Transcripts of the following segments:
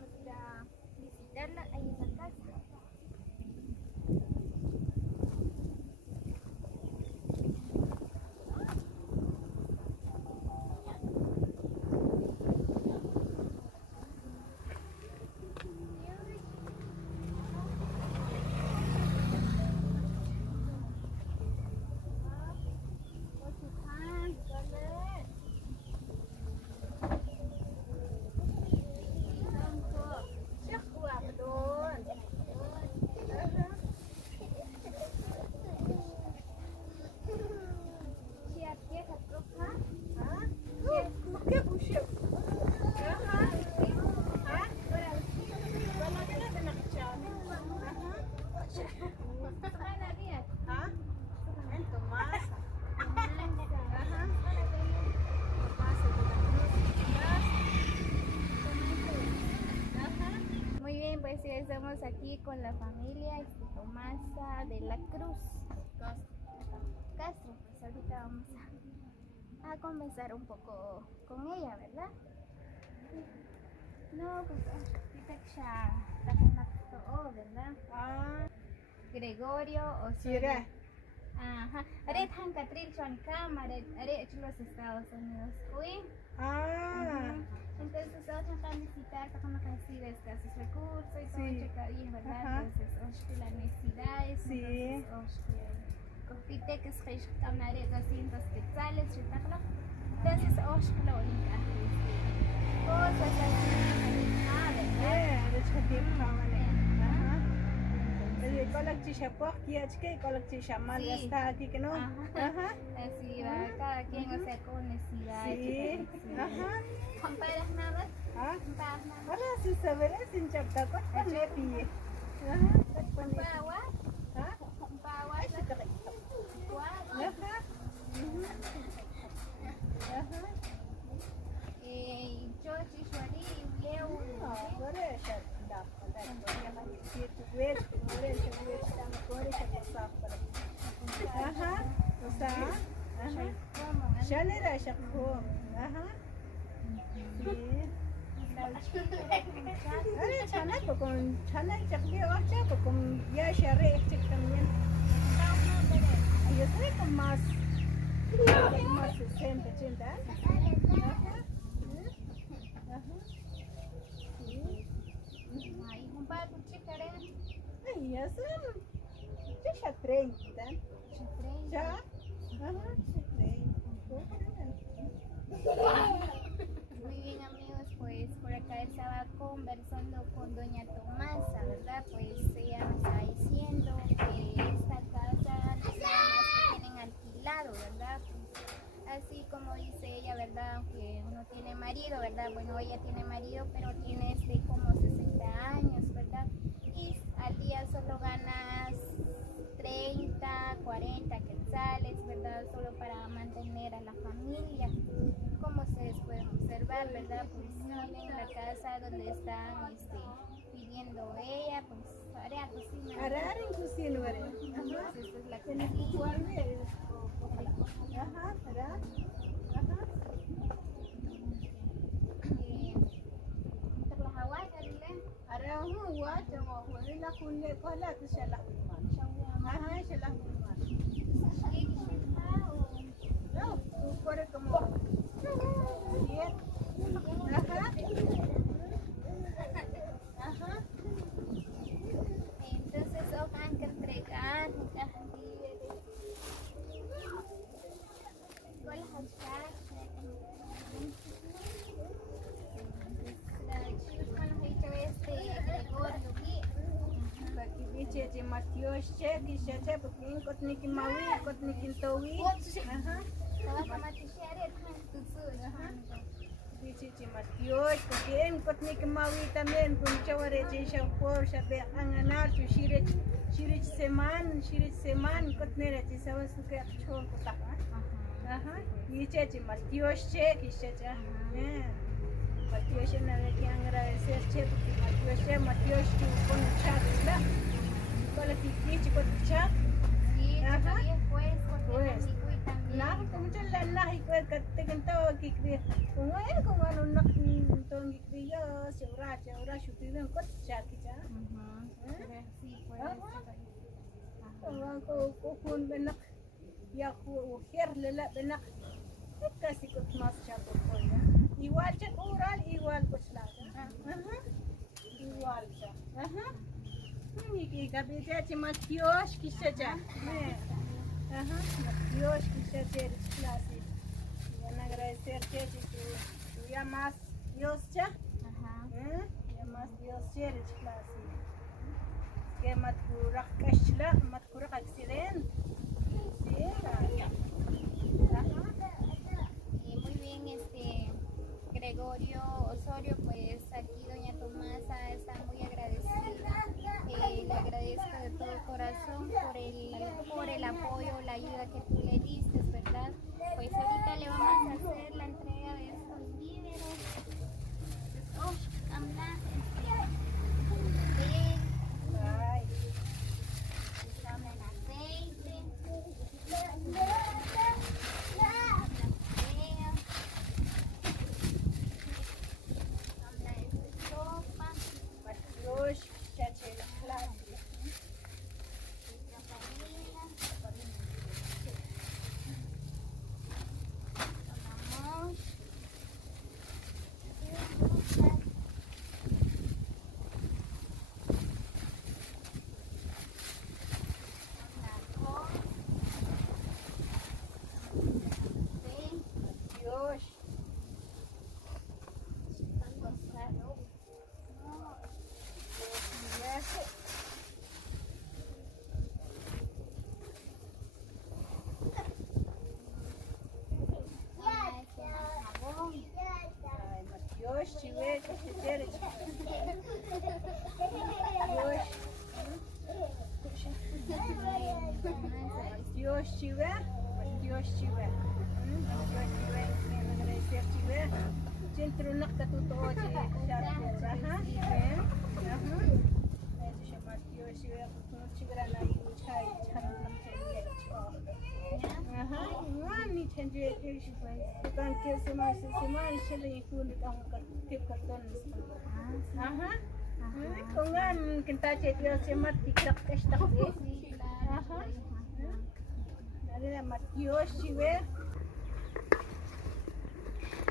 vamos a ir a visitarla ahí en la casa. Muy bien, pues ya estamos aquí con la familia Tomasa de la Cruz Castro. Pues ahorita vamos a conversar un poco con ella, ¿verdad? No, pues ahorita ya está con la todo, ¿verdad? Gregorio o Sira. Ajá. Are tan Catril Juan Cámara, are hecho los Estados Unidos. Uy. Entonces vamos a visitar para cuando recibes escasos recursos y todo checa bien, ¿verdad? Entonces, las necesidades. Sí. Compite que es que camaré 200 quetzales, entonces, la única cosas así, así va, cada quien, o sea, con necesidad. Sí. ¿Comparas nada? ¿Comparas nada? Hola, si sabes, sin chapta, ¿cuál le pide? ¿Comparas? ¿Comparas? Yo, Chishwari, Leo. Más 60, 80. Ay, compadre, chicaré. Ay, ya son. Ya 30. Ya. Ajá, 30. Muy bien, amigos, pues por acá estaba conversando con doña Tomasa, ¿verdad? Pues ella me está diciendo que esta casa no es nada más que tienen alquilado, ¿verdad? Pues, así como dice ella, ¿verdad? Aunque uno tiene marido, ¿verdad? Bueno, ella tiene marido, pero tiene como 60 años, ¿verdad? Y al día solo ganas 30, 40 quetzales, ¿verdad? Solo para mantener a la familia. Como ustedes pueden observar, ¿verdad? Pues miren la casa donde están viviendo ella, pues área cocina. Área cocina, ¿verdad? Entonces esta es la cocina. Ajá, ¿verdad? Entonces ojalá que entregar Cheche Matios, cheque, cheche, porque en Cotnick Maui, Cotnick Towi. Cheche Matios, porque en Cotnick Maui también, con Chavarete, Shapor, Shabe, Anganar, Shirich Seman, Cotnera, Tisawasuka, Chokota. Y cheche Matios, cheque, cheche. Matios, en la que agradecer, cheque, Matios, con un chat, ¿verdad? ¿Cuál es el chico de chat? Sí, todavía pues, porque mi también Nah, kemudian lah ikut kata kata kikri. Kung ano nak tong kikri ya, seura syuting ng kot siya kita. Sí, pues. Ko kun benak ya ko her lela benak kasi kot mas siya ko ya. Iwal siya oral, iwal ko sila. Iwal siya. Ini gabi siya mas kios kisya siya. Dios quisiera hacer clase. Van a agradecerte si tú llamas Dios ya. Llamas Dios ya clase. Que matkurak kashla, matkurak accident. Sí. Y muy bien, Gregorio Osorio, pues aquí doña Tomasa está muy agradecida. Le agradezco de todo corazón por el apoyo, la ayuda que tú le diste, ¿verdad? Pues ahorita le vamos a hacer la entrega de estos víveres. Dios chive. Agradecer chive. Centro nak katutuo chive. Itu siapa Dios chive. Chive na iu chai charu nak chive. Ni change chive. Bukan ke semai sila ikut ang tip karton. Kungan kita cedera semat tiktok estak deh.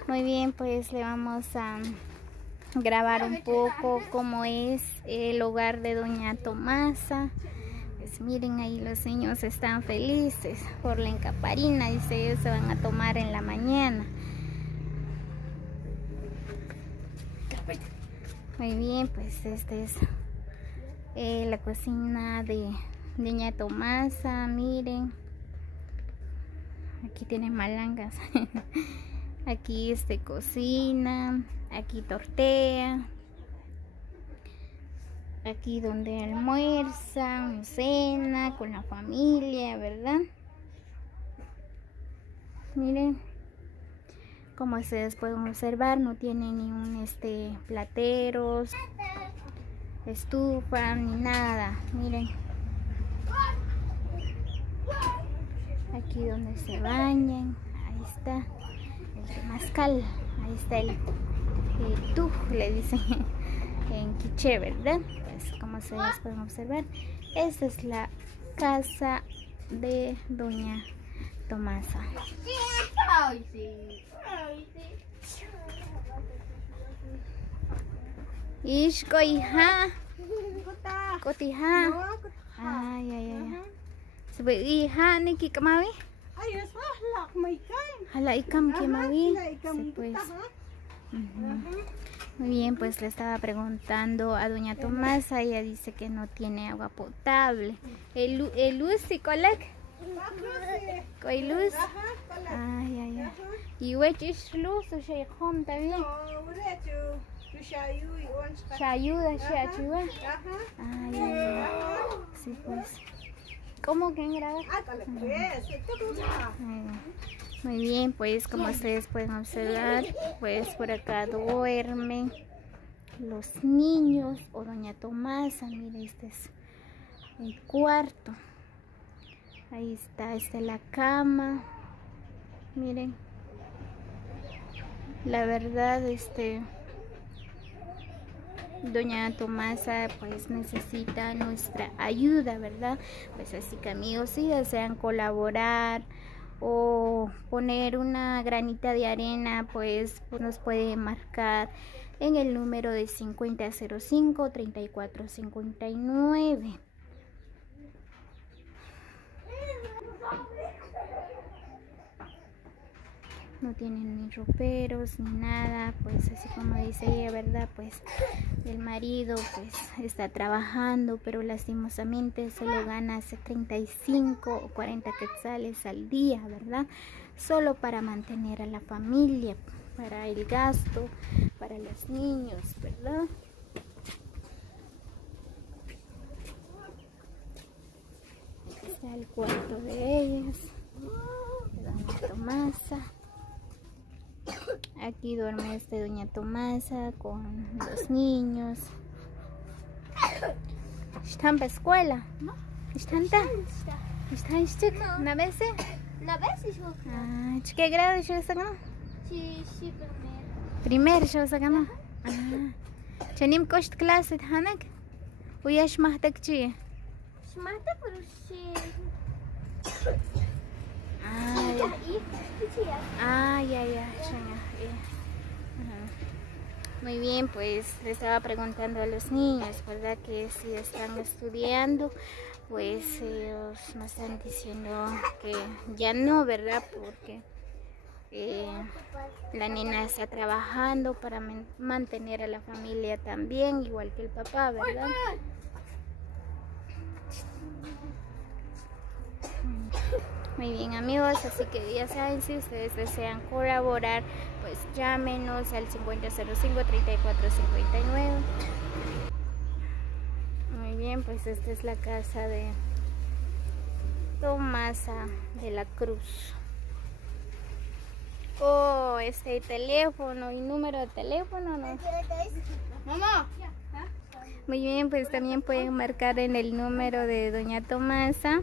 Muy bien, pues le vamos a grabar un poco cómo es el hogar de doña Tomasa. Pues miren, ahí los niños están felices por la encaparina, dice ellos se van a tomar en la mañana. Muy bien, pues esta es la cocina de doña Tomasa, miren. Aquí tiene malangas. Aquí cocina, aquí tortea. Aquí donde almuerza, cena con la familia, ¿verdad? Miren, como ustedes pueden observar, no tiene ni un plateros, estufa, ni nada. Miren. Aquí donde se bañan, ahí está el temazcal, ahí está el tuj, le dicen en quiché, ¿verdad? Pues como ustedes pueden observar, esta es la casa de doña Tomasa. Ishko hija, kotija, ay. Sabi hija ni kikamawi. Ay, es halak may kan. Hala ikam kimawi. Sí, pues. Muy bien, pues le estaba preguntando a doña Tomasa, ella dice que no tiene agua potable. El luz y colec. Coy luz. Ay. Y wechis luz o shay home también. Shayuda, shayuda. Ay. Sí, pues. ¿Cómo que grabar? Muy bien, pues como ustedes pueden observar, pues por acá duermen los niños o doña Tomasa. Mire, este es el cuarto. Ahí está la cama. Miren, la verdad, doña Tomasa pues necesita nuestra ayuda, ¿verdad? Pues así que amigos, si desean colaborar o poner una granita de arena, pues nos puede marcar en el número de 5005-3459. No tienen ni roperos ni nada, pues así como dice ella, ¿verdad? Pues el marido pues está trabajando, pero lastimosamente solo gana hace 35 o 40 quetzales al día, ¿verdad? Solo para mantener a la familia, para el gasto, para los niños, ¿verdad? Aquí está el cuarto de ellas, de doña Tomasa. Aquí duerme doña Tomasa con los niños. ¿Están para escuela? No. ¿Están? ¿Están? ¿Una vez? Una vez yo. Ah, ¿qué grado yo sacamos? Sí, Primero yo sacamos. Ah. ¿Chanim cost clase hanak? ¿Uyash mahtak chi? Smata pero sí. Ya. Muy bien, pues le estaba preguntando a los niños, ¿verdad? Que si están estudiando, pues ellos me están diciendo que ya no, ¿verdad? Porque la nena está trabajando para mantener a la familia también, igual que el papá, ¿verdad? Muy bien amigos, así que ya saben, si ustedes desean colaborar, pues llámenos al 5005-3459. Muy bien, pues esta es la casa de Tomasa de la Cruz. Oh, teléfono y número de teléfono, ¿no? Mamá. Muy bien, pues también pueden marcar en el número de doña Tomasa.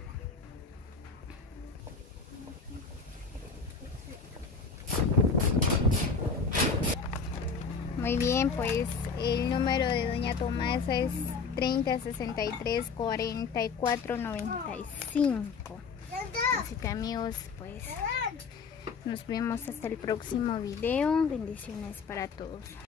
Muy bien, pues el número de doña Tomasa es 3063-4495. Así que amigos, pues nos vemos hasta el próximo video. Bendiciones para todos.